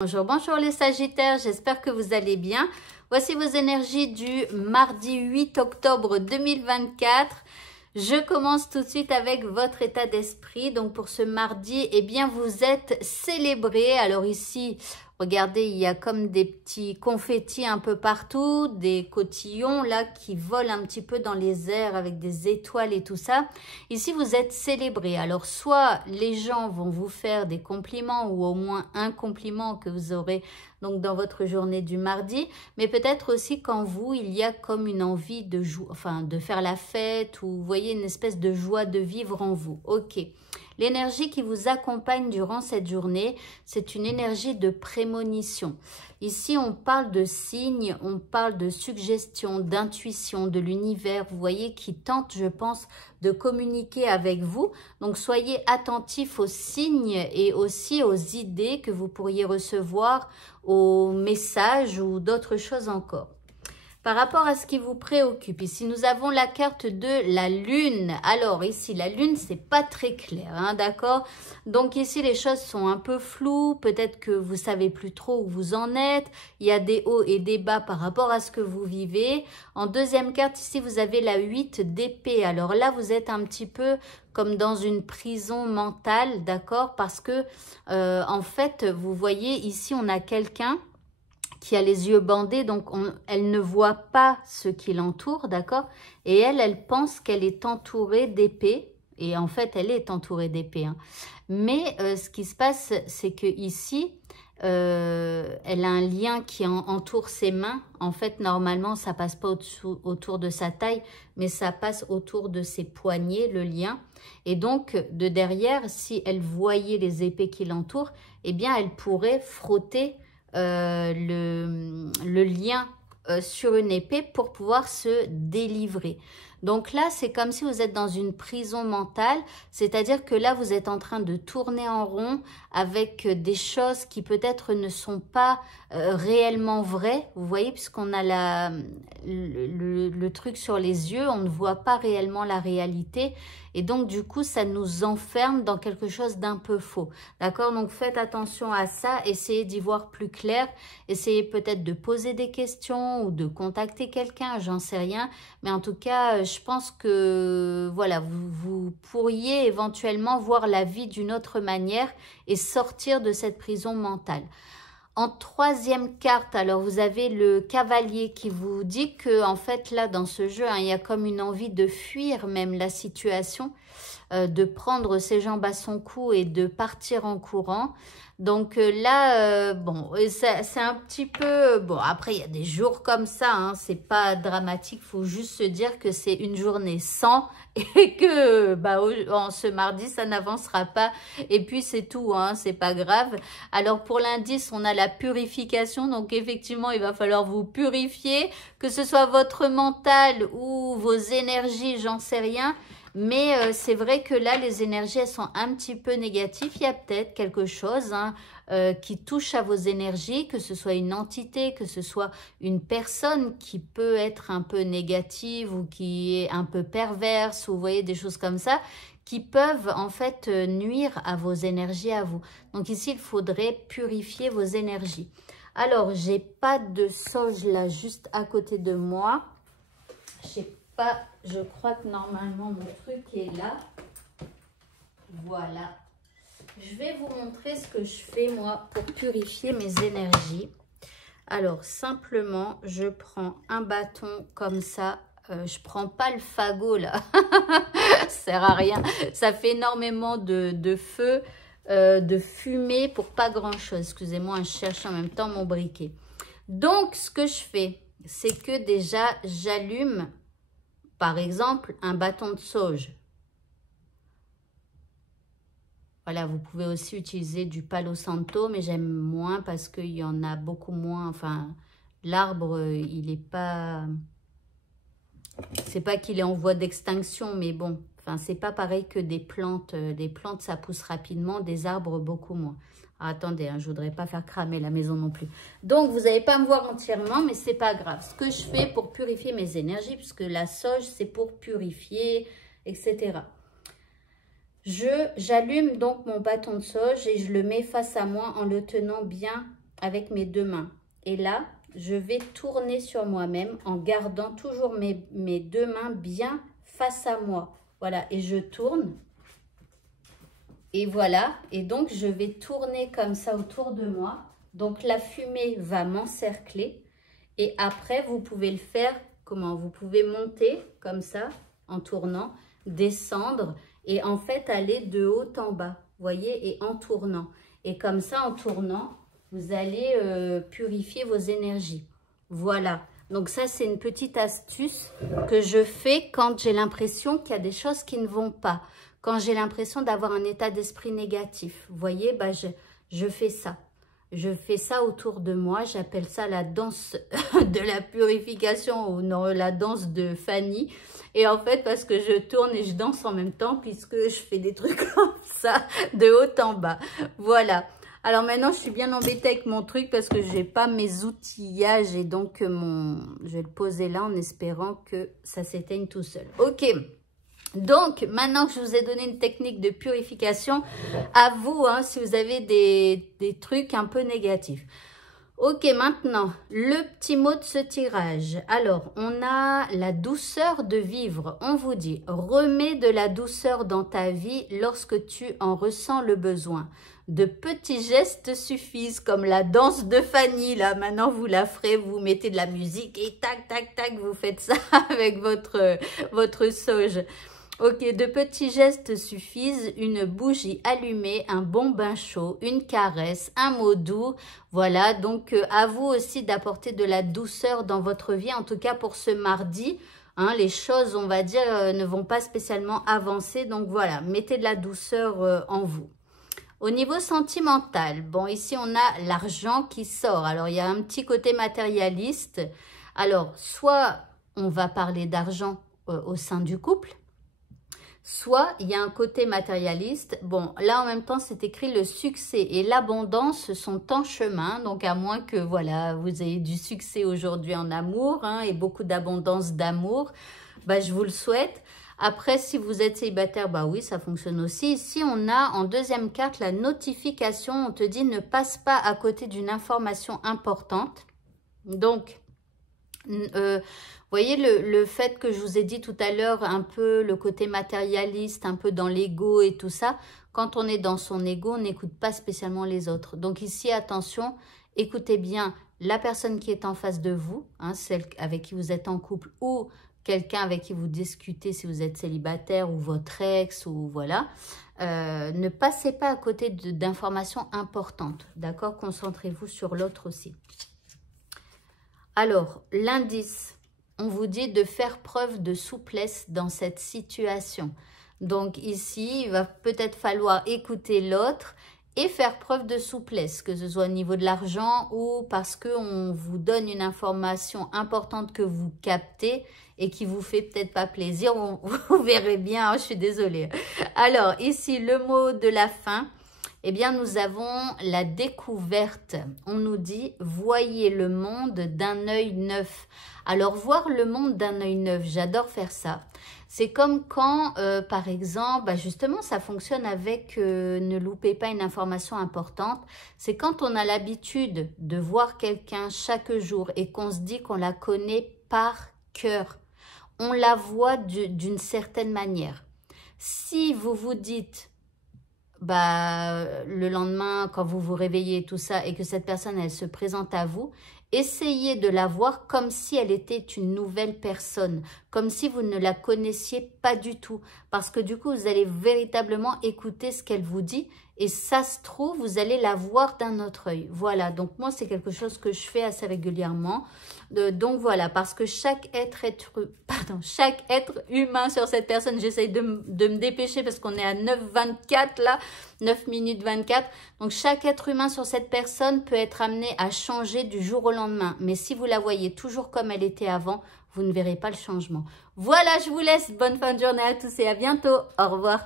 Bonjour, bonjour les Sagittaires, j'espère que vous allez bien. Voici vos énergies du mardi 8 octobre 2024. Je commence tout de suite avec votre état d'esprit. Donc pour ce mardi, eh bien vous êtes célébrés. Alors ici, regardez, il y a comme des petits confettis un peu partout, des cotillons là qui volent un petit peu dans les airs avec des étoiles et tout ça. Ici, vous êtes célébrés. Alors soit les gens vont vous faire des compliments ou au moins un compliment que vous aurez donc dans votre journée du mardi, mais peut-être aussi qu'en vous, il y a comme une envie de de faire la fête, ou vous voyez une espèce de joie de vivre en vous. Ok. L'énergie qui vous accompagne durant cette journée, c'est une énergie de prémonition. Ici, on parle de signes, on parle de suggestions, d'intuition, de l'univers, vous voyez, qui tente, je pense, de communiquer avec vous. Donc, soyez attentifs aux signes et aussi aux idées que vous pourriez recevoir, aux messages ou d'autres choses encore. Par rapport à ce qui vous préoccupe, ici nous avons la carte de la lune. Alors ici la lune, c'est pas très clair, hein, d'accord? Donc ici les choses sont un peu floues, peut-être que vous savez plus trop où vous en êtes. Il y a des hauts et des bas par rapport à ce que vous vivez. En deuxième carte ici vous avez la 8 d'épée. Alors là vous êtes un petit peu comme dans une prison mentale, d'accord? Parce que en fait vous voyez ici on a quelqu'un qui a les yeux bandés, donc elle ne voit pas ce qui l'entoure, d'accord? Et elle pense qu'elle est entourée d'épées, et en fait, elle est entourée d'épées. Hein. Mais ce qui se passe, c'est que ici, elle a un lien qui entoure ses mains. En fait, normalement, ça passe pas autour de sa taille, mais ça passe autour de ses poignets, le lien. Et donc, de derrière, si elle voyait les épées qui l'entourent, eh bien, elle pourrait frotter le lien sur une épée pour pouvoir se délivrer. Donc là, c'est comme si vous êtes dans une prison mentale, c'est-à-dire que là, vous êtes en train de tourner en rond avec des choses qui peut-être ne sont pas réellement vraies. Vous voyez, puisqu'on a le truc sur les yeux, on ne voit pas réellement la réalité. Et donc, du coup, ça nous enferme dans quelque chose d'un peu faux. D'accord? Donc, faites attention à ça. Essayez d'y voir plus clair. Essayez peut-être de poser des questions ou de contacter quelqu'un. J'en sais rien. Mais en tout cas, je pense que voilà, vous pourriez éventuellement voir la vie d'une autre manière et sortir de cette prison mentale. En troisième carte, alors vous avez le cavalier qui vous dit que en fait là dans ce jeu, hein, il y a comme une envie de fuir même la situation, de prendre ses jambes à son cou et de partir en courant. Donc là, bon, c'est un petit peu... Bon, après, il y a des jours comme ça, hein, c'est pas dramatique. Il faut juste se dire que c'est une journée sans et que bah, en ce mardi, ça n'avancera pas. Et puis, c'est tout, hein, c'est pas grave. Alors, pour l'indice, on a la purification. Donc, effectivement, il va falloir vous purifier, que ce soit votre mental ou vos énergies, j'en sais rien. Mais c'est vrai que là, les énergies, elles sont un petit peu négatives. Il y a peut-être quelque chose hein, qui touche à vos énergies, que ce soit une entité, que ce soit une personne qui peut être un peu négative ou qui est un peu perverse, ou vous voyez, des choses comme ça, qui peuvent en fait nuire à vos énergies à vous. Donc ici, il faudrait purifier vos énergies. Alors, j'ai pas de sauge là juste à côté de moi. Je crois que normalement mon truc est là. Voilà. Je vais vous montrer ce que je fais moi pour purifier mes énergies. Alors simplement, je prends un bâton comme ça. Je prends pas le fagot là. Ça sert à rien. Ça fait énormément de feu, de fumée pour pas grand chose. Excusez-moi, je cherche en même temps mon briquet. Donc ce que je fais, c'est que déjà j'allume par exemple, un bâton de sauge. Voilà, vous pouvez aussi utiliser du Palo Santo, mais j'aime moins parce qu'il y en a beaucoup moins. Enfin, l'arbre, il n'est pas... C'est pas qu'il est en voie d'extinction, mais bon, enfin, c'est pas pareil que des plantes. Des plantes, ça pousse rapidement, des arbres, beaucoup moins. Ah, attendez, hein, je voudrais pas faire cramer la maison non plus. Donc, vous n'allez pas me voir entièrement, mais c'est pas grave. Ce que je fais pour purifier mes énergies, puisque la sauge, c'est pour purifier, etc. J'allume donc mon bâton de sauge et je le mets face à moi en le tenant bien avec mes deux mains. Et là, je vais tourner sur moi-même en gardant toujours mes deux mains bien face à moi. Voilà, et je tourne. Et voilà, et donc je vais tourner comme ça autour de moi. Donc la fumée va m'encercler. Et après, vous pouvez le faire, comment? Vous pouvez monter comme ça, en tournant, descendre et en fait aller de haut en bas, voyez, et en tournant. Et comme ça, en tournant, vous allez purifier vos énergies. Voilà, donc ça, c'est une petite astuce que je fais quand j'ai l'impression qu'il y a des choses qui ne vont pas. Quand j'ai l'impression d'avoir un état d'esprit négatif. Vous voyez, bah, je fais ça. Je fais ça autour de moi, j'appelle ça la danse de la purification ou non, la danse de Fanny. Et en fait, parce que je tourne et je danse en même temps puisque je fais des trucs comme ça de haut en bas. Voilà. Alors maintenant, je suis bien embêtée avec mon truc parce que je n'ai pas mes outillages et donc je vais le poser là en espérant que ça s'éteigne tout seul. Ok. Donc, maintenant que je vous ai donné une technique de purification, à vous, hein, si vous avez des trucs un peu négatifs. Ok, maintenant, le petit mot de ce tirage. Alors, on a la douceur de vivre. On vous dit, remets de la douceur dans ta vie lorsque tu en ressens le besoin. De petits gestes suffisent, comme la danse de Fanny. Là, maintenant, vous la ferez, vous mettez de la musique et tac, tac, tac, vous faites ça avec votre sauge. Ok, de petits gestes suffisent, une bougie allumée, un bon bain chaud, une caresse, un mot doux. Voilà, donc à vous aussi d'apporter de la douceur dans votre vie, en tout cas pour ce mardi. Hein, les choses, on va dire, ne vont pas spécialement avancer. Donc voilà, mettez de la douceur en vous. Au niveau sentimental, bon, ici on a l'argent qui sort. Alors, il y a un petit côté matérialiste. Alors, soit on va parler d'argent au sein du couple, soit il y a un côté matérialiste. Bon, là en même temps, c'est écrit le succès et l'abondance sont en chemin. Donc, à moins que voilà, vous ayez du succès aujourd'hui en amour hein, et beaucoup d'abondance d'amour, bah, je vous le souhaite. Après, si vous êtes célibataire, bah oui, ça fonctionne aussi. Ici, on a en deuxième carte la notification. On te dit ne passe pas à côté d'une information importante. Donc, voyez le fait que je vous ai dit tout à l'heure, un peu le côté matérialiste, un peu dans l'ego et tout ça. Quand on est dans son ego, on n'écoute pas spécialement les autres. Donc ici, attention, écoutez bien la personne qui est en face de vous, hein, celle avec qui vous êtes en couple ou quelqu'un avec qui vous discutez si vous êtes célibataire ou votre ex ou voilà. Ne passez pas à côté d'informations importantes, d'accord? Concentrez-vous sur l'autre aussi. Alors, l'indice, on vous dit de faire preuve de souplesse dans cette situation. Donc ici, il va peut-être falloir écouter l'autre et faire preuve de souplesse, que ce soit au niveau de l'argent ou parce qu'on vous donne une information importante que vous captez et qui vous fait peut-être pas plaisir. Vous verrez bien, hein, je suis désolée. Alors ici, le mot de la fin. Eh bien, nous avons la découverte. On nous dit, voyez le monde d'un œil neuf. Alors, voir le monde d'un œil neuf, j'adore faire ça. C'est comme quand, par exemple, bah justement, ça fonctionne avec ne loupez pas une information importante. C'est quand on a l'habitude de voir quelqu'un chaque jour et qu'on se dit qu'on la connaît par cœur. On la voit d'une certaine manière. Si vous vous dites... bah, le lendemain, quand vous vous réveillez, tout ça, et que cette personne, elle se présente à vous, essayez de la voir comme si elle était une nouvelle personne, comme si vous ne la connaissiez pas du tout. Parce que du coup, vous allez véritablement écouter ce qu'elle vous dit et ça se trouve, vous allez la voir d'un autre œil. Voilà, donc moi, c'est quelque chose que je fais assez régulièrement. Donc voilà, parce que chaque être humain sur cette personne, j'essaye de me dépêcher parce qu'on est à 9h24 là, 9 minutes 24. Donc chaque être humain sur cette personne peut être amené à changer du jour au lendemain. Mais si vous la voyez toujours comme elle était avant, vous ne verrez pas le changement. Voilà, je vous laisse. Bonne fin de journée à tous et à bientôt. Au revoir.